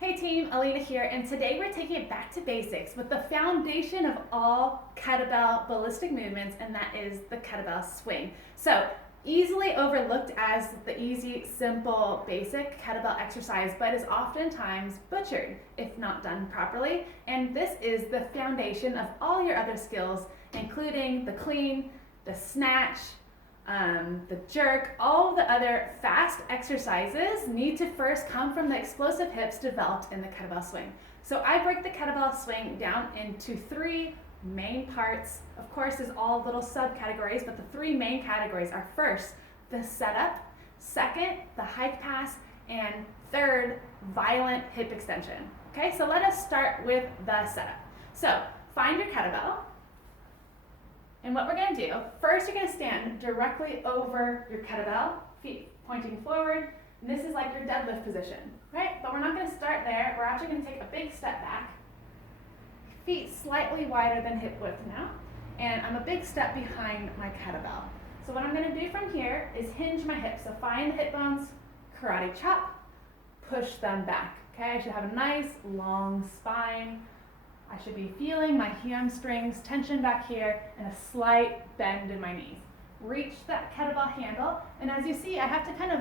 Hey team, Alina here, and today we're taking it back to basics with the foundation of all kettlebell ballistic movements, and that is the kettlebell swing. So, easily overlooked as the easy, simple, basic kettlebell exercise, but is oftentimes butchered if not done properly. And this is the foundation of all your other skills, including the clean, the snatch, the jerk. All of the other fast exercises need to first come from the explosive hips developed in the kettlebell swing. So I break the kettlebell swing down into three main parts. Of course, there's all little subcategories, but the three main categories are first, the setup, second, the hike pass, and third, violent hip extension. Okay, so let us start with the setup. So find your kettlebell. And what we're going to do, first you're going to stand directly over your kettlebell, feet pointing forward, and this is like your deadlift position, right? But we're not going to start there. We're actually going to take a big step back, feet slightly wider than hip width now, and I'm a big step behind my kettlebell. So what I'm going to do from here is hinge my hips. So find the hip bones, karate chop, push them back, okay? I should have a nice long spine. I should be feeling my hamstrings, tension back here, and a slight bend in my knees. Reach that kettlebell handle, and as you see, I have to kind of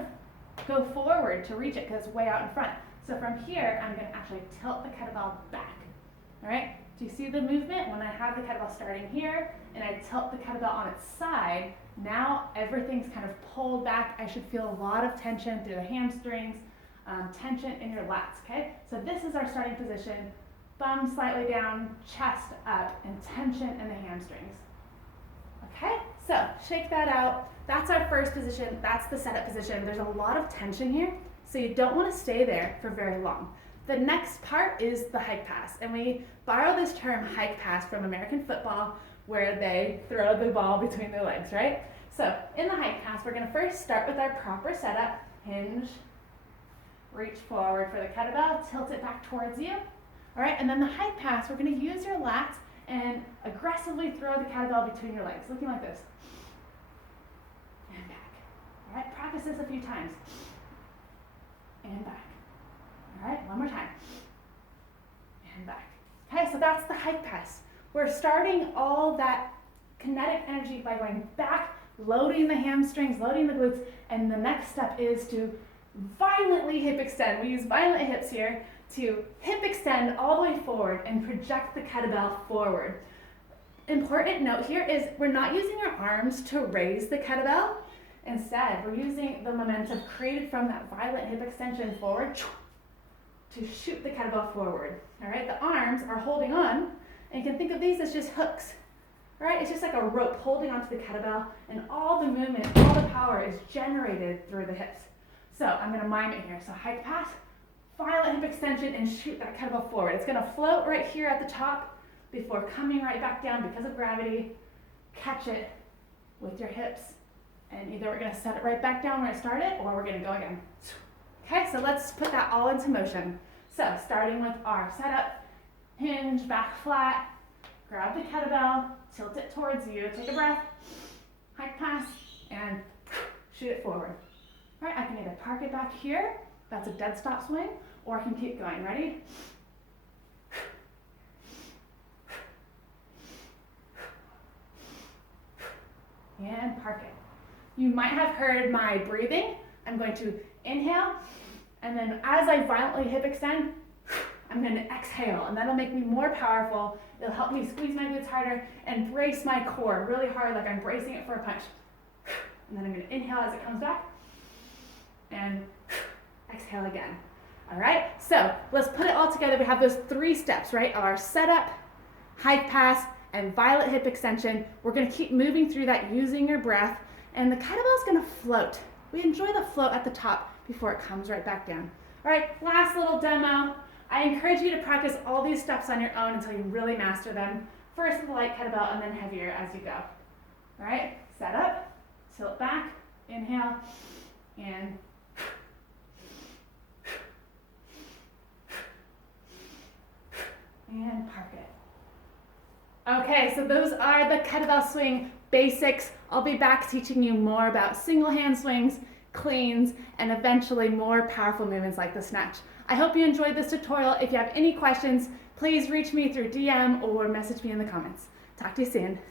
go forward to reach it because it's way out in front. So from here, I'm going to actually tilt the kettlebell back. All right? Do you see the movement? When I have the kettlebell starting here, and I tilt the kettlebell on its side, now everything's kind of pulled back. I should feel a lot of tension through the hamstrings, tension in your lats, okay? So this is our starting position. Thumb slightly down, chest up, and tension in the hamstrings. Okay, so shake that out. That's our first position. That's the setup position. There's a lot of tension here, so you don't want to stay there for very long. The next part is the hike pass, and we borrow this term hike pass from American football, where they throw the ball between their legs, right? So in the hike pass, we're going to first start with our proper setup. Hinge, reach forward for the kettlebell, tilt it back towards you. All right, and then the hike pass, we're going to use your lats and aggressively throw the kettlebell between your legs, looking like this. And back. All right, practice this a few times. And back. All right, one more time. And back. Okay, so that's the hike pass. We're starting all that kinetic energy by going back, loading the hamstrings, loading the glutes, and the next step is to violently hip extend. We use violent hips here to hip extend all the way forward and project the kettlebell forward. Important note here is we're not using our arms to raise the kettlebell. Instead, we're using the momentum created from that violent hip extension forward to shoot the kettlebell forward. All right, the arms are holding on, and you can think of these as just hooks. All right, it's just like a rope holding onto the kettlebell, and all the movement, all the power is generated through the hips. So I'm going to mime it here. So hike pass, violent hip extension, and shoot that kettlebell forward. It's going to float right here at the top before coming right back down because of gravity. Catch it with your hips, and either we're going to set it right back down where it started, or we're going to go again. Okay, so let's put that all into motion. So starting with our setup, hinge, back flat, grab the kettlebell, tilt it towards you, take a breath, hike pass, and shoot it forward. All right, I can either park it back here, that's a dead stop swing, or I can keep going. Ready? And park it. You might have heard my breathing. I'm going to inhale, and then as I violently hip extend, I'm going to exhale, and that'll make me more powerful. It'll help me squeeze my glutes harder and brace my core really hard, like I'm bracing it for a punch. And then I'm going to inhale as it comes back, and exhale again. All right, so let's put it all together. We have those three steps, right? Our setup, hike pass, and violent hip extension. We're going to keep moving through that using your breath, and the kettlebell is going to float. We enjoy the float at the top before it comes right back down. All right, last little demo. I encourage you to practice all these steps on your own until you really master them. First with a light kettlebell, and then heavier as you go. All right, set up, tilt back, inhale, and park it. Okay, so those are the kettlebell swing basics. I'll be back teaching you more about single hand swings, cleans, and eventually more powerful movements like the snatch. I hope you enjoyed this tutorial. If you have any questions, please reach me through DM or message me in the comments. Talk to you soon.